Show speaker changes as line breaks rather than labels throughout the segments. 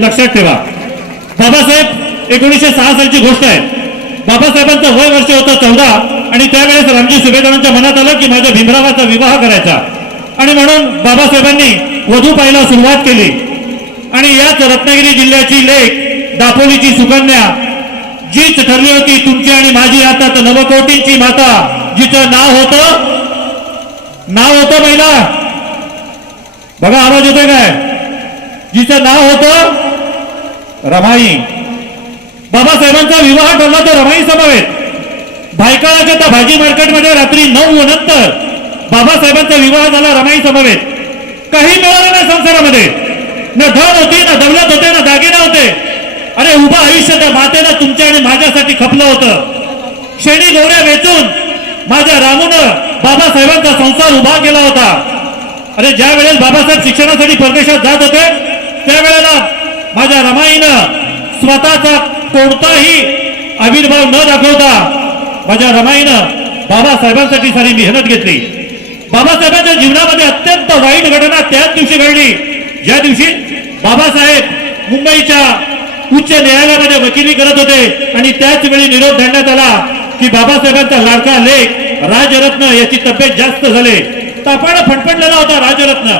लक्षात ठेवा. बाबासाहेब एकोणीसशे सहा सालची गोष्ट आहे. बाबासाहेबांचं वय वर्ष होतं चौदा आणि त्यावेळेस रामजी सुभेदारांच्या मनात आलं की माझ्या भीमरावाचा विवाह करायचा. आणि म्हणून बाबासाहेबांनी वधू पाहायला सुरुवात केली. आणि याच रत्नागिरी जिल्ह्याची लेख दापोलीची सुकन्या जीच ठरली होती तुमची आणि माझी आता तर नवकोटींची माता जिचं नाव होतं नाव होतं महिला. बघा आवाज येतोय काय? जिचं नाव होतं रमाई. बाबासाहेबांचा विवाह ठरला तर रमाई समवेत. भायकाळाच्या त्या भाजी मार्केटमध्ये रात्री नऊ नंतर बाबासाहेबांचा विवाह झाला रमाई समवेत. काही मिळालं नाही संसारामध्ये. न धन होती ना दौलत होते ना दागिने होते. अरे उभं आयुष्य त्या मातेनं तुमच्या आणि माझ्यासाठी खपलं होतं. शेणी गौऱ्या वेचून माझ्या रामूनं बाबासाहेबांचा संसार उभा केला होता. अरे ज्या वेळेस बाबासाहेब शिक्षणासाठी परदेशात जात होते त्यावेळेला माझ्या रमाईनं स्वतःचा कोणताही आविर्भाव न दाखवता माझ्या रमाईनं बाबासाहेबांसाठी सारी मेहनत घेतली. बाबासाहेबांच्या जीवनामध्ये अत्यंत वाईट घटना त्याच दिवशी घडली. ज्या दिवशी बाबासाहेब मुंबईच्या उच्च न्यायालयामध्ये वकिली करत होते आणि त्याच वेळी निरोप देण्यात आला की बाबासाहेबांचा लाडका लेख राजरत्न याची तब्येत जास्त झाले. तापानं फणफणलेला होता राजरत्न.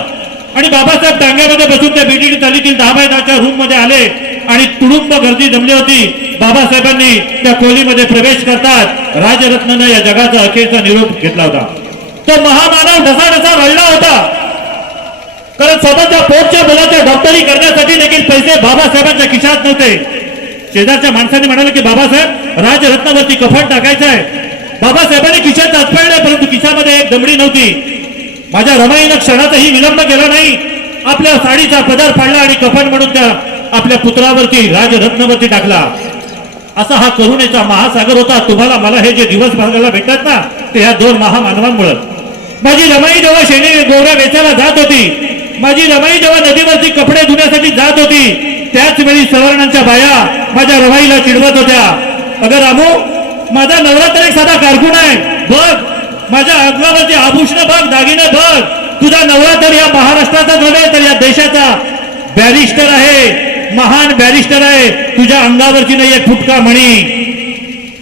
आणि बाबासाहेब टांग्यामध्ये बसून त्या बीटीडी चालीतील दहा बाय दहाच्या रूममध्ये आले आणि तुडुंब गर्दी जमली होती. बाबासाहेबांनी त्या खोलीमध्ये प्रवेश करतात राजरत्नानं या जगाचा अखेरचा निरोप घेतला होता. तो महामानव ढसा ढसा रडला होता. कारण स्वतःच्या पोटच्या मुलाच्या डॉक्टरी करण्यासाठी देखील पैसे बाबासाहेबांच्या खिशात नव्हते. शेजारच्या माणसाने म्हणाले की बाबासाहेब राजरत्नावरती कफन टाकायचं आहे बाबासाहेबांनी खिशात हातपाळले परंतु खिशामध्ये एक दमडी नव्हती. माझ्या रमाईनं क्षणातही विलंब केला नाही. आपल्या साडीचा पदर फाडला आणि कफन म्हणून त्या आपल्या पुत्रावरती राजरत्नवरती टाकला. असा हा करुणेचा महासागर होता. तुम्हाला मला हे जे दिवस भागायला भेटतात ना ते ह्या दोन महामानवांमुळे. माझी रमाई जेव्हा शेणी गोऱ्या वेचायला जात होती माझी रमाई जेव्हा नदीवरती कपडे धुण्यासाठी जात होती त्याच वेळी सवर्णांच्या बाया माझ्या रमाईला चिडवत होत्या. अगं रामू माझा नवरात्र एक साधा कारकून आहे. बघ माझ्या अंगावरती आभूषण भाग दागिने भाग. तुझा नवरा तर या महाराष्ट्राचा नव्हे तर या देशाचा. बॅरिस्टर आहे. महान बॅरिस्टर आहे. तुझ्या अंगावरची नाही एक फुटका म्हणी.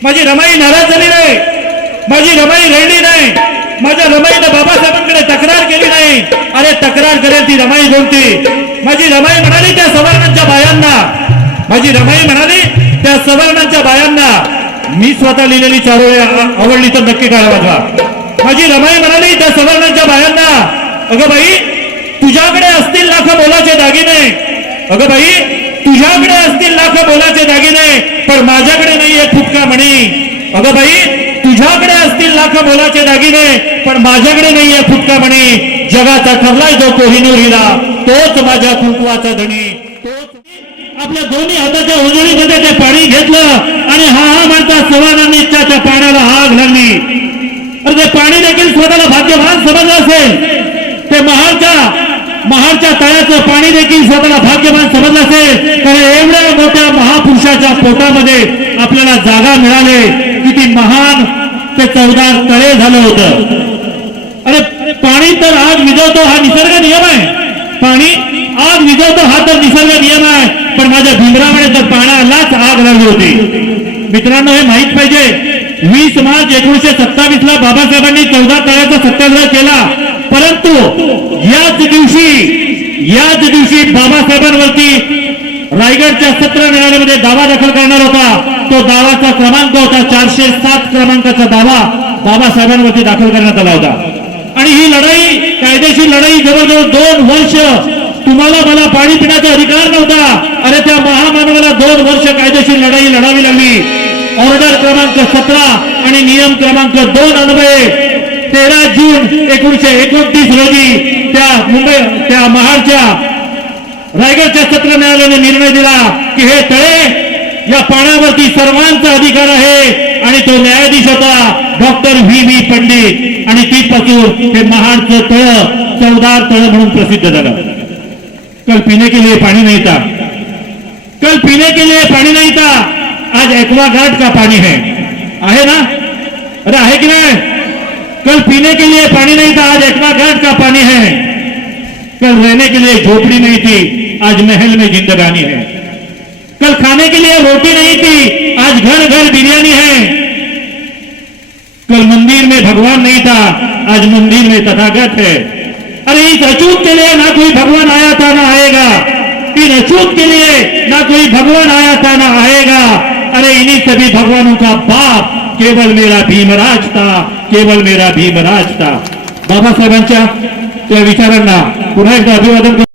माझी रमाई नाराज झाली नाही. माझी रमाई रडली नाही. माझ्या रमाईनं बाबासाहेबांकडे तक्रार केली नाही. अरे तक्रार करेल ती रमाई बोलती माझी रमाई म्हणाली त्या सवर्णांच्या बायांना. माझी रमाई म्हणाली त्या सवर्णांच्या बायांना. मी स्वतः लिहिलेली चारोळी आवडली तर नक्की काढा वाजवा माझी रमाई म्हणाली त्या सवर्णांच्या बायांना अगं बाई तुझ्याकडे असतील लाख बोलाचे दागिने. अगं बाई तुझ्याकडे असतील लाख बोलाचे दागिने पण माझ्याकडे नाहीये फुटका म्हणी अगं बाई तुझ्याकडे असतील लाख बोलाचे दागिने पण माझ्याकडे नाहीये फुटका म्हणी जगाचा ठरलाय जो कोहिनूर हिरा तोच माझ्या कुंकवाचा धणी. तोच आपल्या दोन्ही हाताच्या उजळीमध्ये ते पाणी घेतलं आणि हा हा म्हणता सवानांनी त्याच्या पाण्याला आग लागली. तर ते पाणी देखील स्वतःला भाग्यवान समजलं असेल ते महाडच्या महाडच्या तळ्याचं पाणी देखील स्वतःला भाग्यवान समजलं असेल कारण एवढ्या मोठ्या महापुरुषाच्या पोटामध्ये आपल्याला जागा मिळाले. किती महान ते चौदा तळे झालं होतं. अरे पाणी तर आज विजवतो हा निसर्ग नियम आहे. पाणी आग विजवतो हा तर निसर्ग नियम आहे. पण माझ्या भिंगरामध्ये तर पाण्यालाच आग लागली होती. मित्रांनो हे माहीत पाहिजे वीस मार्च एकोणीशे सत्तावीस ला बाबासाहेबांनी चौदा तळ्याचा सत्याग्रह केला. परंतु याच दिवशी याच दिवशी बाबासाहेबांवरती रायगडच्या सत्र न्यायालयामध्ये दावा दाखल करणार होता. तो दावाचा क्रमांक होता चारशे सात क्रमांकाचा दावा बाबासाहेबांवरती दाखल करण्यात आला होता. आणि ही लढाई कायदेशीर लढाई जवळजवळ दोन वर्ष तुम्हाला मला पाणी पिण्याचा अधिकार नव्हता. अरे त्या महामानवाला दोन वर्ष कायदेशीर लढाई लढावी लागली. ऑर्डर क्रमांक सतरा आणि नियम क्रमांक दोन अन्वये तेरा जून एकोणीशे एकोणतीस रोजी त्या मुंबई त्या महाडच्या रायगडच्या सत्र न्यायालयाने निर्णय दिला की हे तळे या पाण्यावरती सर्वांचा अधिकार आहे आणि तो न्यायाधीश होता डॉक्टर व्ही व्ही पंडित. आणि तिथपासून हे महाडचं तळ चौदार तळ म्हणून प्रसिद्ध झालं. कल पिणे के लिए पाणी नाही था. कल पीने के लिए पाणी नाही था. आज एक्वागार्ड का पानी है। आहे ना? अरे आहे की नाही? कल पीने के लिए पानी नहीं था, आज एक्वागार्ड का पानी है। कल रहने के लिए झोपड़ी नहीं थी, आज महल में जिंदगानी है। कल खाने के लिए रोटी नहीं थी, आज घर घर बिरयानी है। कल मंदिर में भगवान नहीं था, आज मंदिर में तथागत है। अरे इस अछूत के लिए ना कोई भगवान आया था ना आएगा। इन अछूत के लिए ना कोई भगवान आया था ना आएगा। अरे इन्हीं सभी भगवानों का बाप केवल मेरा भीमराज था केवल मेरा भीमराज था। बाबासाहेबांच्या त्या विचारांना पुन्हा एकदा अभिवादन